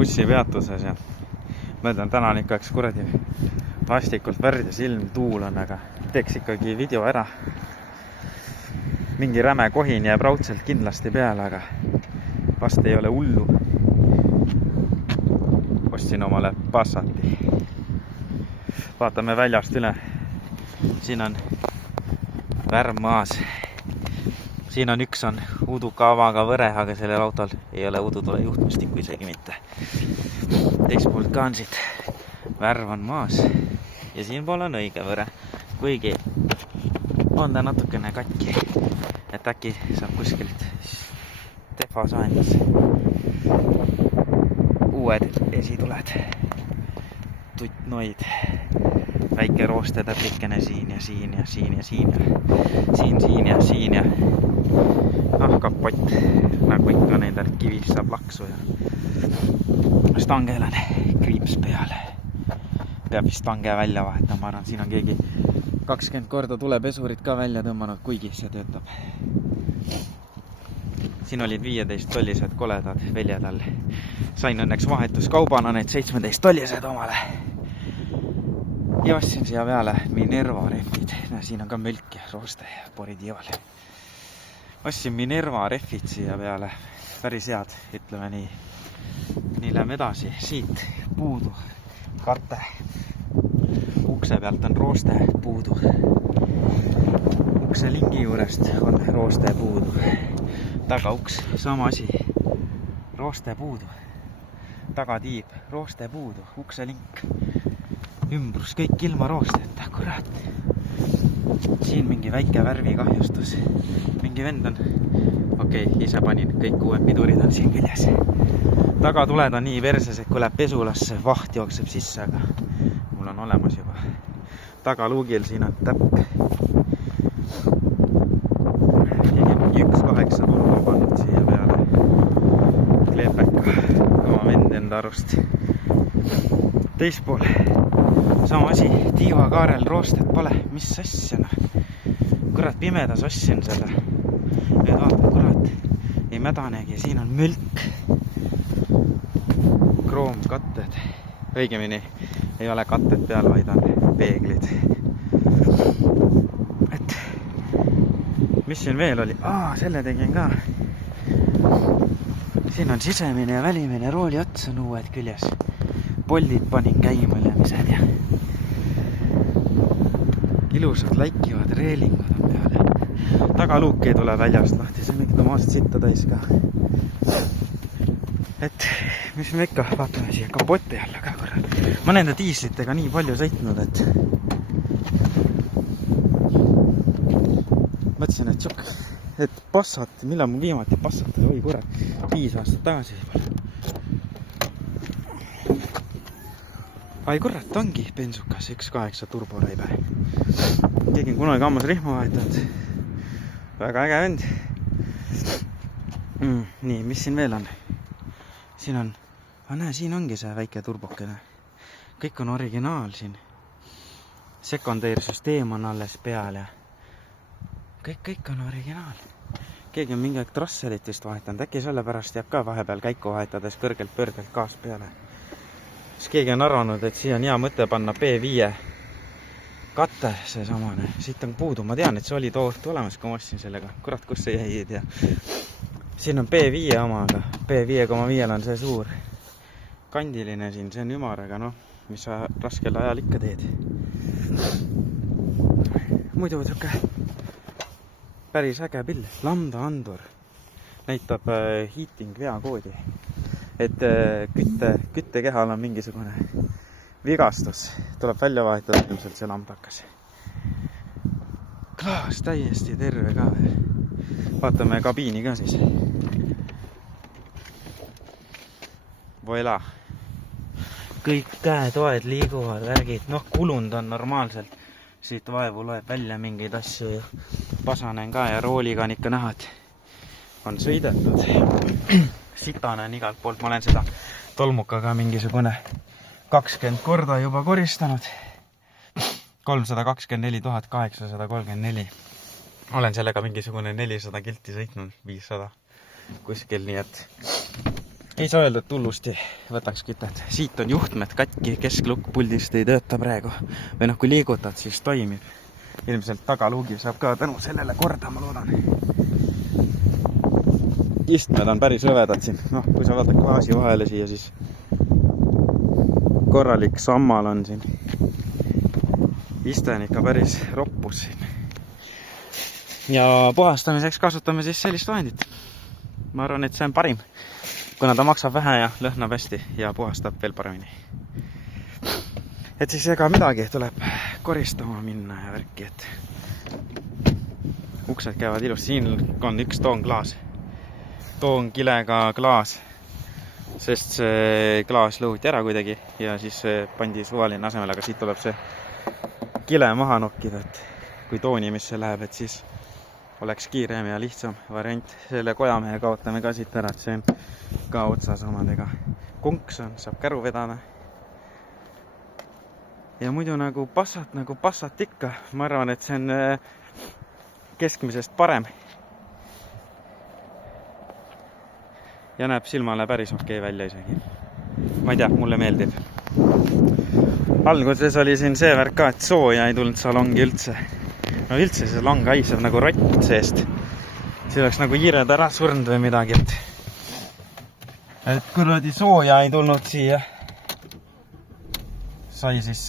bussipeatuses ja mõtlen, täna on ikka üks kuradi vastikult värdjas ilm, tuul on, aga teeks ikkagi video ära. Mingi räme kohin jääb raudselt kindlasti peale, aga vast ei ole hullu. Ostsin omale Passati. Vaatame väljast üle. Siin on värm maas. Siin on üks udukavaga võre, aga sellel autol ei ole udutule juhtmestikku isegi mitte. Teispool ka on siit värv on maas ja siinpool on õige võre, kuigi on ta natukene katki, et äkki saab kuskilt tefa saendas uued esituled, tuttnoid, väike roostetäplikene siin ja siin ja siin ja siin ja siin ja siin ja kapott, nagu ikka nendel kivist saab laksu ja stangel on kriips peale. Peab vist stange välja vahetama, ma arvan, siin on keegi 20 korda tulepesurit ka välja tõmmanud, kuigi see töötab. Siin olid 15 tollised koledad väljad all. Sain õnneks vahetuskaubana need 17 tollised omale. Ja ostsin siia peale Minerva rehvid. Siin on ka mölk ja rooste ja poritiival. Ostsin Minerva rehvid siia peale. Päris head, ütleme nii. Nii lähme edasi. Siit puudu kate. Ukse pealt on rooste puudu. Ukse lingi juurest on rooste puudu. Tagauks, sama asi. Rooste puudu. Tagatiib, rooste puudu. Ukse link. Ümbrus, kõik ilma roosteta, kurat. Siin mingi väike värvikahjustus. Mingi vend on. Okei, ise panin, kõik uued pidurid on siin küljes. Tagatuled on nii verses, et kui läheb pesulasse, vaht jookseb sisse, aga mul on olemas juba. Tagaluugil siin on täpp. Keegi 1.8 turba pannud siia peale. Kleepeka, oma vend enda arust. Teispool, sama asi, tiivakaarel roostet pole. Mis asja, Kurat, pimedas ostsin selle. Nüüd vaatan, kurat, ei mädanegi, siin on mülk. Kroomkatted. Õigemini ei ole katted peal, vaid on peeglid. Et mis siin veel oli? Selle tegin ka. Siin on sisemine ja välimine rooli ots on uued küljes. Pollid panin käima ülemised ja ilusad läikivad reelingud on peale. Tagaluuk ei tule väljast lahti, see on mingi tomaalselt sitta täis ka. Et mis me ikka vaatame siia kapotti alla ka korra. Ma nende diislitega nii palju sõitnud, et mõtlesin, et siuke, et Passat, millal mul viimati Passat oli, oi kurat, 5 aastat tagasi juba. Ai kurat, ongi bensukas 1.8 turboräibe. Keegi on kunagi ammas rihma vahetanud. Väga äge vend. Nii, mis siin veel on? Siin on, näe, siin ongi see väike turbokene. Kõik on originaal siin. Sekundeersüsteem on alles peal ja kõik on originaal. Keegi on mingi aeg trosselit vist vahetanud. Äkki sellepärast jääb ka vahepeal käiku vahetades kõrgelt pöörgelt gaas peale. Siis keegi on arvanud, et siia on hea mõte panna P5 katte, see samane. Siit on puudu. Ma tean, et see oli tohutu olemas, kui ma ostsin sellega. Kurat, kus see jäi, ei tea. Siin on P5 omaga, P5,5 on see suur kandiline siin, see on ümar, aga mis sa raskel ajal ikka teed. Muidu siuke päris äge pill, lambda andur, näitab heating veakoodi, et küttekehal on mingisugune vigastus, tuleb välja vahetada ilmselt see lambakas. Klaas täiesti terve ka veel. Vaatame kabiini ka siis. Voila. Kõik käetoed liiguvad, värgid. Kulund on normaalselt. Siit vaevu loeb välja mingeid asju ja pasanen ka ja rooliga on ikka näha, et on sõidetud. Sitane on igalt poolt. Ma olen seda tolmukaga mingisugune 20 korda juba koristanud. 324 834. Olen sellega mingisugune 400 kilti sõitnud, 500 kuskil, nii et ei saa öelda, et hullusti võtaks kütet. Siit on juhtmed katki, kesklukk puldist ei tööta praegu. Või noh, kui liigutad, siis toimib. Ilmselt tagaluugi saab ka tänu sellele korda, ma loodan. Istmed on päris rõvedad siin. Noh, kui sa vaatad klaasi vahele siia, siis korralik sammal on siin. Iste on ikka päris roppus siin. Ja puhastamiseks kasutame siis sellist vahendit. Ma arvan, et see on parim, kuna ta maksab vähe ja lõhnab hästi ja puhastab veel paremini. Et siis ega midagi, tuleb koristama minna ja värki, et uksed käivad ilus. Siin on üks toonklaas. Toonkilega klaas, sest see klaas lõhuti ära kuidagi ja siis pandi suvaline asemel, aga siit tuleb see kile maha nokkida, et kui toonimisse läheb, et siis oleks kiirem ja lihtsam variant. Selle kojamehe kaotame ka siit ära, et see on ka otsas omadega. Konks on, saab käru vedada. Ja muidu nagu passat ikka. Ma arvan, et see on keskmisest parem. Ja näeb silmale päris okei välja isegi. Ma ei tea, mulle meeldib. Alguses oli siin see värk ka, et sooja ei tulnud salongi üldse. No üldse see lang haiseb nagu rott seest. See oleks nagu hiired ära surnud või midagi. Et kuradi sooja ei tulnud siia. Sai siis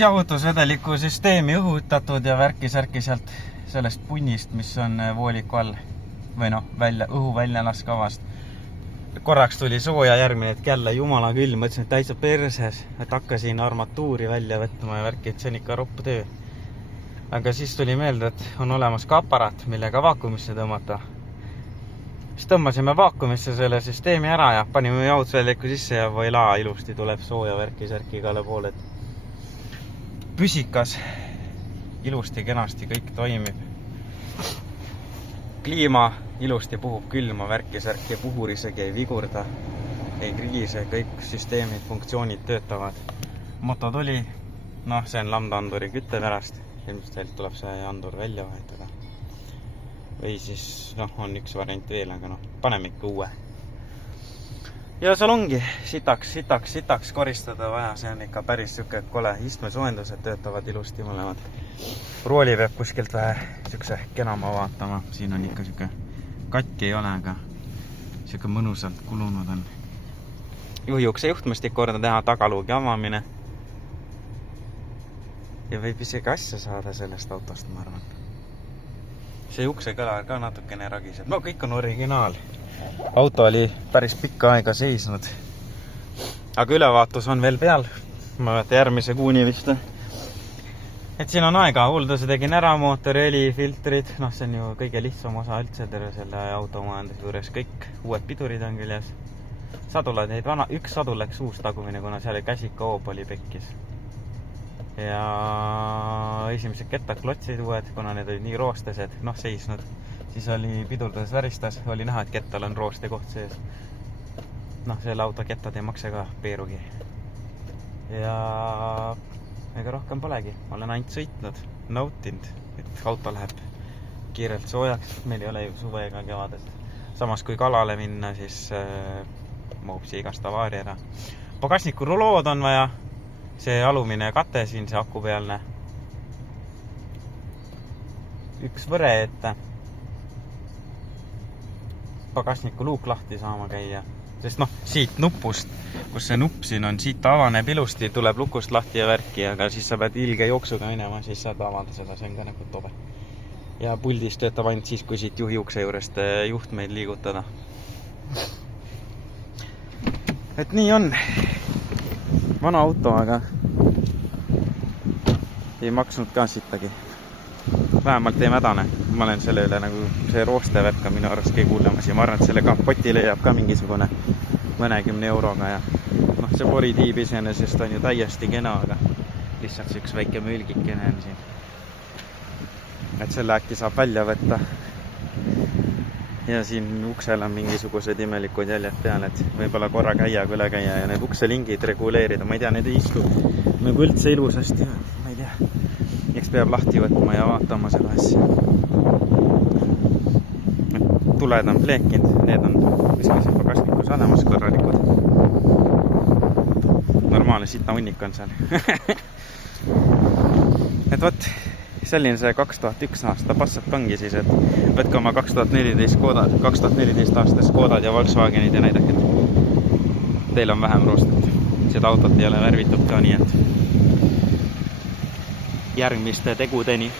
jahutusvedeliku süsteemi õhutatud ja värki-särki sealt sellest punnist, mis on vooliku all. Või noh, õhu väljalaskavast. Korraks tuli sooja järgmine, et jälle jumala külm, mõtlesin, et täitsa perses, et hakkasin armatuuri välja võtma ja värki, et see on ikka roppu töö. Aga siis tuli meelde, et on olemas ka aparaat, millega vaakumisse tõmmata. Siis tõmbasime vaakumisse selle süsteemi ära ja panime jahutusvedeliku sisse ja voila, ilusti tuleb sooja värki-särki igale poole. Püsikas, ilusti, kenasti kõik toimib. Kliima ilusti puhub külma, värki-särki, puhur isegi ei vigurda, ei kriise, kõik süsteemid, funktsioonid töötavad. Moto tuli, noh, see on lambda-anduri kütte pärast, ilmselt tuleb see andur välja vahetada. Või siis, noh, on üks variant veel, aga noh, paneme ikka uue. Ja seal ongi sitaks koristada vaja, see on ikka päris süke kole. Istmesoojendused töötavad ilusti mõlemad. Rooli peab kuskilt vähe sükse kenama vaatama. Siin on ikka süke katki ei ole, aga süke mõnusalt kulunud on. Juhiukse juhtmestik korda teha, tagaluugi avamine. Ja võib isegi asja saada sellest autost, ma arvan. See ukse kõlar ka natukene ragiseb. No kõik on originaal. Auto oli päris pikka aega seisnud. Aga ülevaatus on veel peal. Ma võtta järgmise kuuni vist. Et siin on aega, hoolduse tegin ära, mootori, heli, filtrid. Noh, see on ju kõige lihtsam osa üldse terve selle automajanduse juures. Kõik uued pidurid on küljes. Sadulad jäid vana. Üks sadul läks uus tagumine, kuna seal käsika hoob oli pekkis. Ja esimesed kettaklotsid uued, kuna need olid nii roostesed, noh seisnud. Siis oli pidurdades väristas, oli näha, et kettal on rooste koht sees. Noh, selle auto kettad ei maksa ka peerugi. Ja ega rohkem polegi. Olen ainult sõitnud, nautinud, et auto läheb kiirelt soojaks. Meil ei ole ju suve ega kevadest. Samas kui kalale minna, siis mahub siia igast avaari ära. Pagasniku rulood on vaja. See alumine kate siin, see aku pealne. Üks võre ette. Pagasniku luuk lahti saama käia. Sest noh, siit nupust, kus see nupp siin on, siit avaneb ilusti, tuleb lukust lahti ja värki, aga siis sa pead ilge jooksuga minema, siis saad avada seda, see on ka nagu tobe. Ja puldis töötab ainult siis, kui siit juhiukse juurest juhtmeid liigutada. Et nii on. Vana auto, aga ei maksnud ka sittagi. Vähemalt ei mädane. Ma olen selle üle nagu see roostevärk on minu arvast kõige hullemas ja ma arvan, et selle kapotile jääb ka mingisugune mõnekümne euroga ja noh, see poritiib iseenesest on ju täiesti kena, aga lihtsalt see üks väike mülgikene on siin. Et selle äkki saab välja võtta. Ja siin uksel on mingisugused imelikud jäljed peal, et võib-olla korra käia, kui üle käia ja need ukselingid reguleerida. Ma ei tea, need ei istu nagu üldse ilusasti. Ma ei tea. Eks peab lahti võtma ja vaatama seda asja. Et tuled on pleekinud, need on kuskil siin pagasnikus olemas korralikud. Normaalne sitna hunnik on seal. Et võt, selline see 2001 aasta Passat ongi siis, et võtke oma 2014 aastas Škodad ja Volkswagenid ja näidake, et teil on vähem roostet. Seda autot ei ole värvitud ka, nii et järgmiste tegudeni.